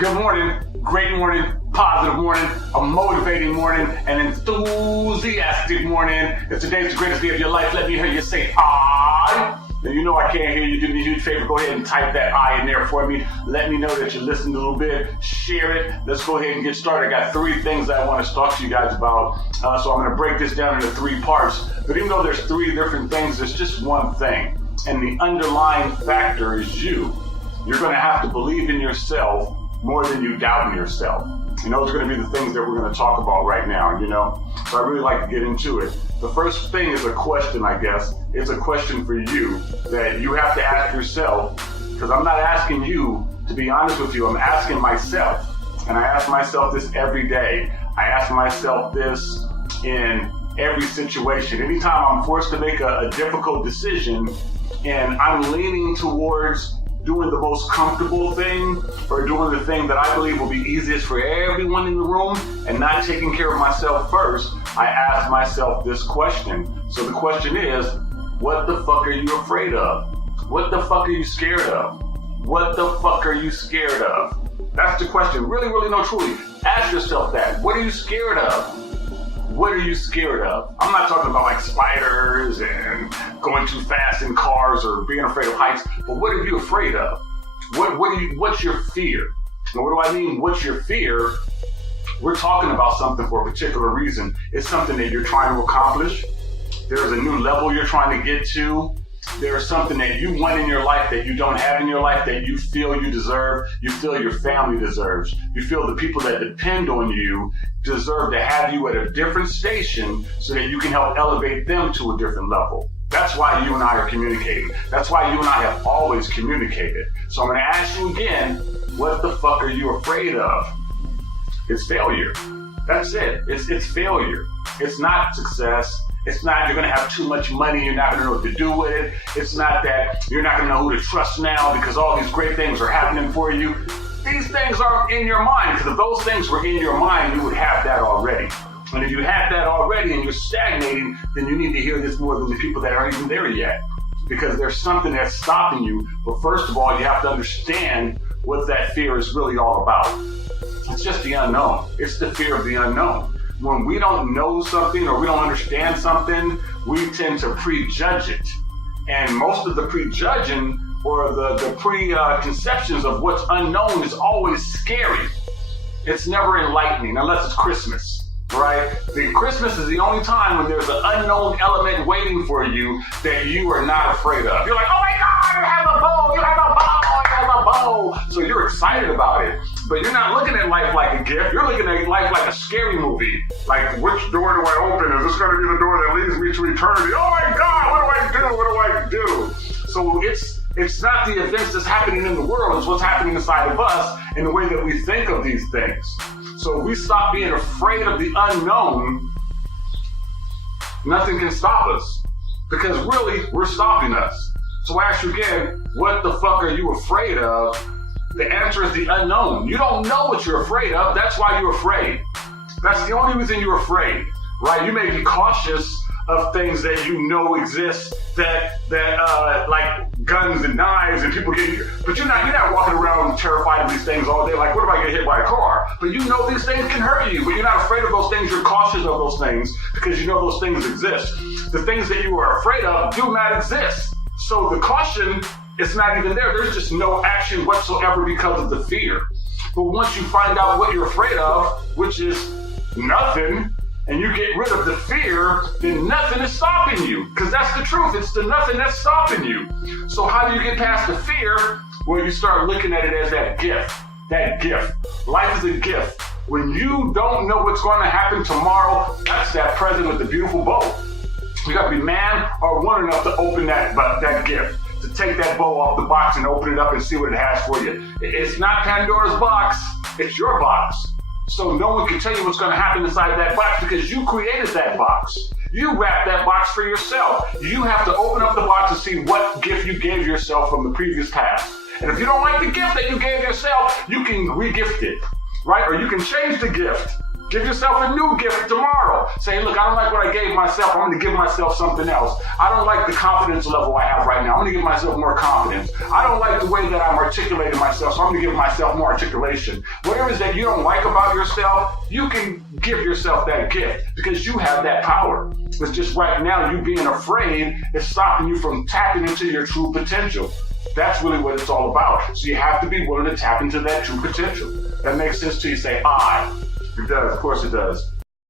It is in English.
Good morning, great morning, positive morning, a motivating morning, an enthusiastic morning. If today's the greatest day of your life, let me hear you say I. And you know I can't hear you. Do me a huge favor. Go ahead and type that I in there for me. Let me know that you listened a little bit. Share it. Let's go ahead and get started. I got 3 things I want to talk to you guys about. So I'm going to break this down into 3 parts. But even though there's 3 different things, there's just one thing. And the underlying factor is you. You're going to have to believe in yourself more than you doubt in yourself. And those are going to be the things that we're going to talk about right now, So I really like to get into it. The first thing is a question, I guess. It's a question for you that you have to ask yourself, because I'm not asking you, to be honest with you, I'm asking myself. And I ask myself this every day. I ask myself this in every situation. Anytime I'm forced to make a difficult decision and I'm leaning towards doing the most comfortable thing or doing the thing that I believe will be easiest for everyone in the room and not taking care of myself first, I ask myself this question. So the question is, what the fuck are you afraid of? What the fuck are you scared of? What the fuck are you scared of? That's the question. Really, no, truly. Ask yourself that. What are you scared of? What are you scared of? I'm not talking about like spiders and going too fast in cars or being afraid of heights, but what are you afraid of? What's your fear? And what do I mean, what's your fear? We're talking about something for a particular reason. It's something that you're trying to accomplish. There's a new level you're trying to get to. There's something that you want in your life that you don't have in your life that you feel you deserve, you feel your family deserves, you feel the people that depend on you deserve to have you at a different station so that you can help elevate them to a different level. That's why you and I are communicating. That's why you and I have always communicated. So I'm going to ask you again, what the fuck are you afraid of? It's failure. That's it. It's failure. It's not success. It's not you're going to have too much money, you're not going to know what to do with it. It's not that you're not going to know who to trust now because all these great things are happening for you. These things aren't in your mind, because if those things were in your mind, you would have that already. And if you have that already and you're stagnating, then you need to hear this more than the people that aren't even there yet. Because there's something that's stopping you. But first of all, you have to understand what that fear is really all about. It's just the unknown. It's the fear of the unknown. When we don't know something or we don't understand something, we tend to prejudge it. And most of the prejudging or the preconceptions of what's unknown is always scary. It's never enlightening unless it's Christmas, right? Christmas is the only time when there's an unknown element waiting for you that you are not afraid of. You're like, oh my God, you have a bow, you have a bow, you have a bow. So you're excited about it. But you're not looking at life like a gift. You're looking at life like a scary movie. Like, which door do I open? Is this going to be the door that leads me to eternity? Oh my God, what do I do? What do I do? So it's not the events that's happening in the world. It's what's happening inside of us and the way that we think of these things. So if we stop being afraid of the unknown, nothing can stop us. Because really, we're stopping us. So I ask you again, what the fuck are you afraid of? The answer is the unknown. You don't know what you're afraid of. That's why you're afraid. That's the only reason you're afraid, right? You may be cautious of things that you know exist, that like guns and knives and people getting, but you're not walking around terrified of these things all day. Like, what if I get hit by a car? But you know these things can hurt you, but you're not afraid of those things. You're cautious of those things because you know those things exist. The things that you are afraid of do not exist. So the caution, it's not even there. There's just no action whatsoever because of the fear. But once you find out what you're afraid of, which is nothing, and you get rid of the fear, then nothing is stopping you. Because that's the truth. It's the nothing that's stopping you. So how do you get past the fear? Well, you start looking at it as that gift. That gift. Life is a gift. When you don't know what's going to happen tomorrow, that's that present with the beautiful bow. You got to be man or woman enough to open that gift. To take that bow off the box and open it up and see what it has for you. It's not Pandora's box, it's your box. So no one can tell you what's going to happen inside that box because you created that box. You wrapped that box for yourself. You have to open up the box to see what gift you gave yourself from the previous past. And if you don't like the gift that you gave yourself, you can re-gift it, right? Or you can change the gift. Give yourself a new gift tomorrow. Say, look, I don't like what I gave myself. I'm going to give myself something else. I don't like the confidence level I have right now. I'm going to give myself more confidence. I don't like the way that I'm articulating myself, so I'm going to give myself more articulation. Whatever it is that you don't like about yourself, you can give yourself that gift because you have that power. It's just right now, you being afraid is stopping you from tapping into your true potential. That's really what it's all about. So you have to be willing to tap into that true potential. That makes sense to you. Say, I. It does. Of course it does.